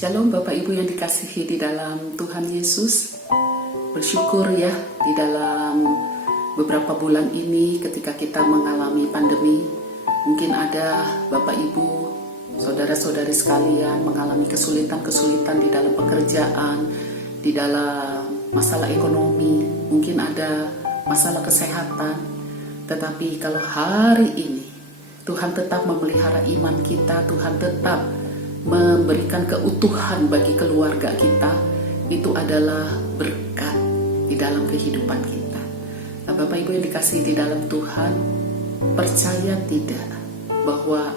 Shalom Bapak Ibu yang dikasihi di dalam Tuhan Yesus. Bersyukur ya di dalam beberapa bulan ini ketika kita mengalami pandemi. Mungkin ada Bapak Ibu, saudara-saudari sekalian mengalami kesulitan-kesulitan di dalam pekerjaan, di dalam masalah ekonomi, mungkin ada masalah kesehatan. Tetapi kalau hari ini Tuhan tetap memelihara iman kita, Tuhan tetap memberikan keutuhan bagi keluarga kita, itu adalah berkat di dalam kehidupan kita. Nah, Bapak Ibu yang dikasihi di dalam Tuhan, percaya tidak bahwa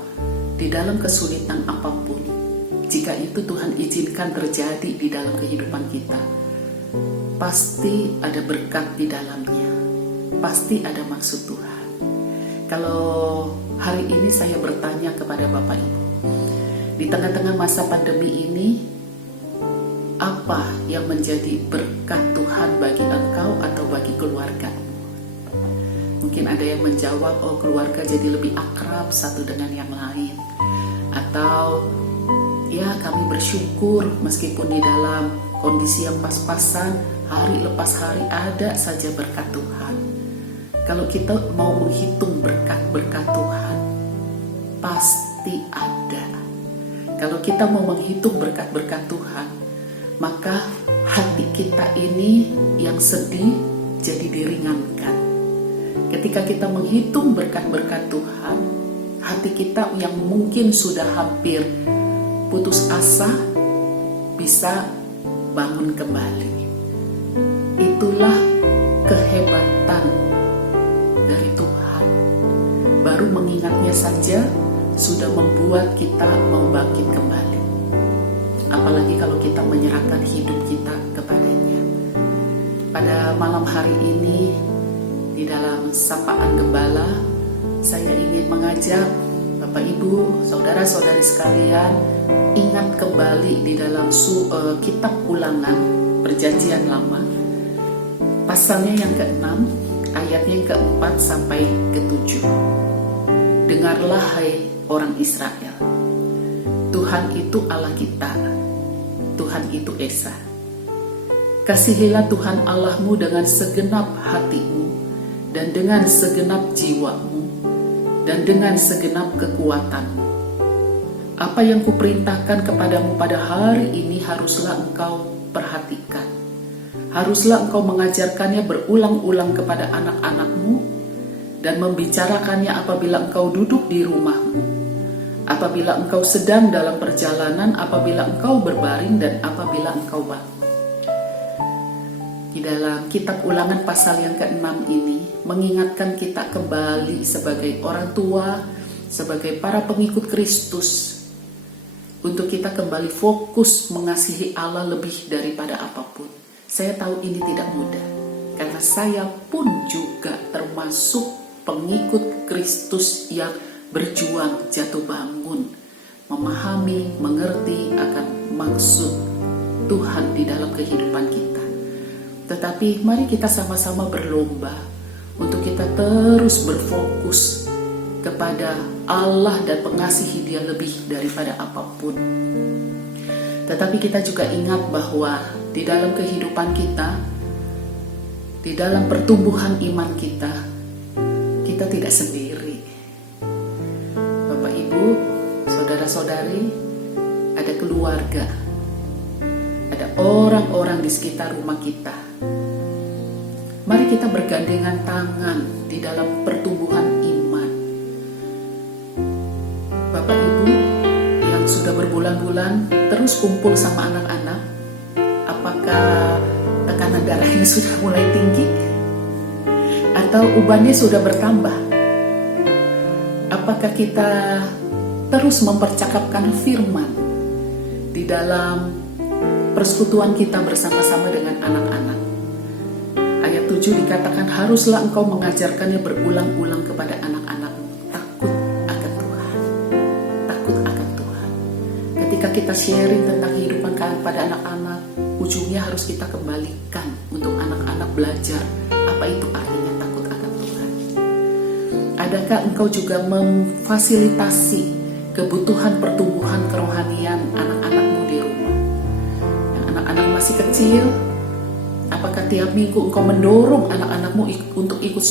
di dalam kesulitan apapun, jika itu Tuhan izinkan terjadi di dalam kehidupan kita, pasti ada berkat di dalamnya, pasti ada maksud Tuhan. Kalau hari ini saya bertanya kepada Bapak Ibu, di tengah-tengah masa pandemi ini, apa yang menjadi berkat Tuhan bagi engkau atau bagi keluarga? Mungkin ada yang menjawab, oh keluarga jadi lebih akrab satu dengan yang lain. Atau, ya kami bersyukur meskipun di dalam kondisi yang pas-pasan, hari lepas hari ada saja berkat Tuhan. Kalau kita mau menghitung berkat-berkat Tuhan, pasti ada. Kalau kita mau menghitung berkat-berkat Tuhan, maka hati kita ini yang sedih jadi diringankan. Ketika kita menghitung berkat-berkat Tuhan, hati kita yang mungkin sudah hampir putus asa bisa bangun kembali. Itulah kehebatan dari Tuhan. Baru mengingatnya saja sudah membuat kita mau bangkit kembali. Apalagi kalau kita menyerahkan hidup kita kepadanya. Pada malam hari ini, di dalam sapaan gembala, saya ingin mengajak Bapak Ibu, saudara-saudari sekalian, ingat kembali di dalam kitab Ulangan Perjanjian Lama, pasalnya yang ke-6, ayatnya yang ke-4 sampai ke-7. Dengarlah hai orang Israel, Tuhan itu Allah kita, Tuhan itu Esa. Kasihilah Tuhan Allahmu dengan segenap hatimu, dan dengan segenap jiwamu, dan dengan segenap kekuatanmu. Apa yang kuperintahkan kepadamu pada hari ini haruslah engkau perhatikan. Haruslah engkau mengajarkannya berulang-ulang kepada anak-anakmu, dan membicarakannya apabila engkau duduk di rumahmu, apabila engkau sedang dalam perjalanan, apabila engkau berbaring, dan apabila engkau bangun. Di dalam kitab Ulangan pasal yang ke-6 ini mengingatkan kita kembali sebagai orang tua, sebagai para pengikut Kristus, untuk kita kembali fokus mengasihi Allah lebih daripada apapun. Saya tahu ini tidak mudah, karena saya pun juga termasuk pengikut Kristus yang berjuang jatuh bangun, memahami, mengerti akan maksud Tuhan di dalam kehidupan kita. Tetapi mari kita sama-sama berlomba untuk kita terus berfokus kepada Allah dan mengasihi Dia lebih daripada apapun. Tetapi kita juga ingat bahwa di dalam kehidupan kita, di dalam pertumbuhan iman kita tidak sendiri. Bapak Ibu, saudara-saudari, ada keluarga, ada orang-orang di sekitar rumah kita. Mari kita bergandengan tangan di dalam pertumbuhan iman. Bapak Ibu yang sudah berbulan-bulan terus kumpul sama anak-anak, apakah tekanan darahnya sudah mulai tinggi? Atau ubannya sudah bertambah? Apakah kita terus mempercakapkan firman di dalam persekutuan kita bersama-sama dengan anak-anak? Ayat 7 dikatakan, haruslah engkau mengajarkannya berulang-ulang kepada anak-anakmu. Takut akan Tuhan. Takut akan Tuhan. Ketika kita sharing tentang kehidupan pada anak-anak, ujungnya harus kita kembalikan untuk anak-anak belajar apa itu artinya takut akan Tuhan. Adakah engkau juga memfasilitasi kebutuhan pertumbuhan kerohanian anak-anakmu di rumah? masih kecil, apakah tiap minggu engkau mendorong anak-anakmu untuk ikut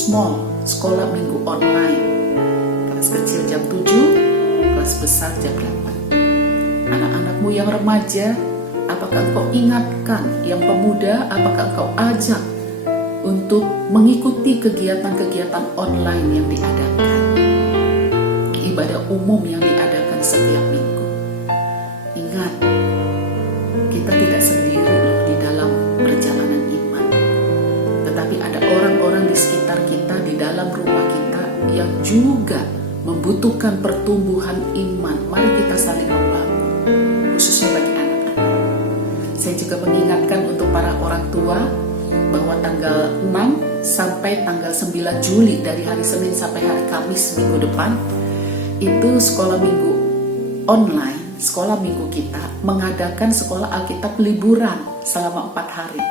sekolah minggu online? Kelas kecil jam 7, kelas besar jam 8. Anak-anakmu yang remaja, apakah engkau ingatkan? Yang pemuda, apakah engkau ajak untuk mengikuti kegiatan-kegiatan online yang diadakan? Ibadah umum yang diadakan setiap minggu. Ingat, kita tidak sendiri loh di dalam perjalanan iman. Tetapi ada orang-orang di sekitar kita, di dalam rumah kita yang juga membutuhkan pertumbuhan iman. Mari kita saling membangun, khususnya bagi anak-anak. Saya juga mengingatkan untuk para orang tua bahwa tanggal 6 sampai tanggal 9 Juli, dari hari Senin sampai hari Kamis minggu depan, itu sekolah minggu online, sekolah minggu kita mengadakan sekolah Alkitab liburan selama 4 hari.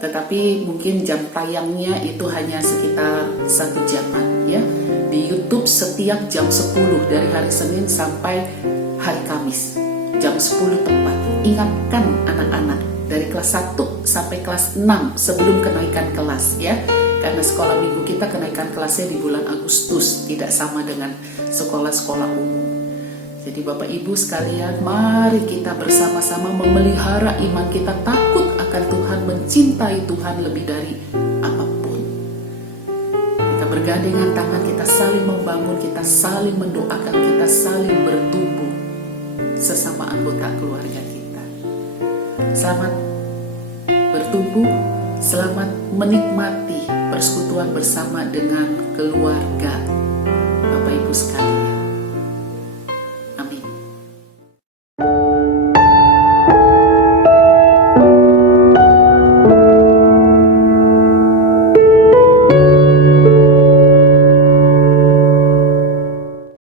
Tetapi mungkin jam tayangnya itu hanya sekitar 1 jaman ya. Di YouTube setiap jam 10 dari hari Senin sampai hari Kamis jam 10 tepat. Ingatkan anak-anak dari kelas 1 sampai kelas 6 sebelum kenaikan kelas ya. Karena sekolah minggu kita kenaikan kelasnya di bulan Agustus, tidak sama dengan sekolah-sekolah umum. Jadi Bapak Ibu sekalian, mari kita bersama-sama memelihara iman kita, takut akan Tuhan, mencintai Tuhan lebih dari apapun. Kita bergandengan tangan, kita saling membangun, kita saling mendoakan, kita saling bertumbuh sesama anggota keluarga kita. Selamat bertumbuh, selamat menikmati persekutuan bersama dengan keluarga Bapak Ibu sekalian.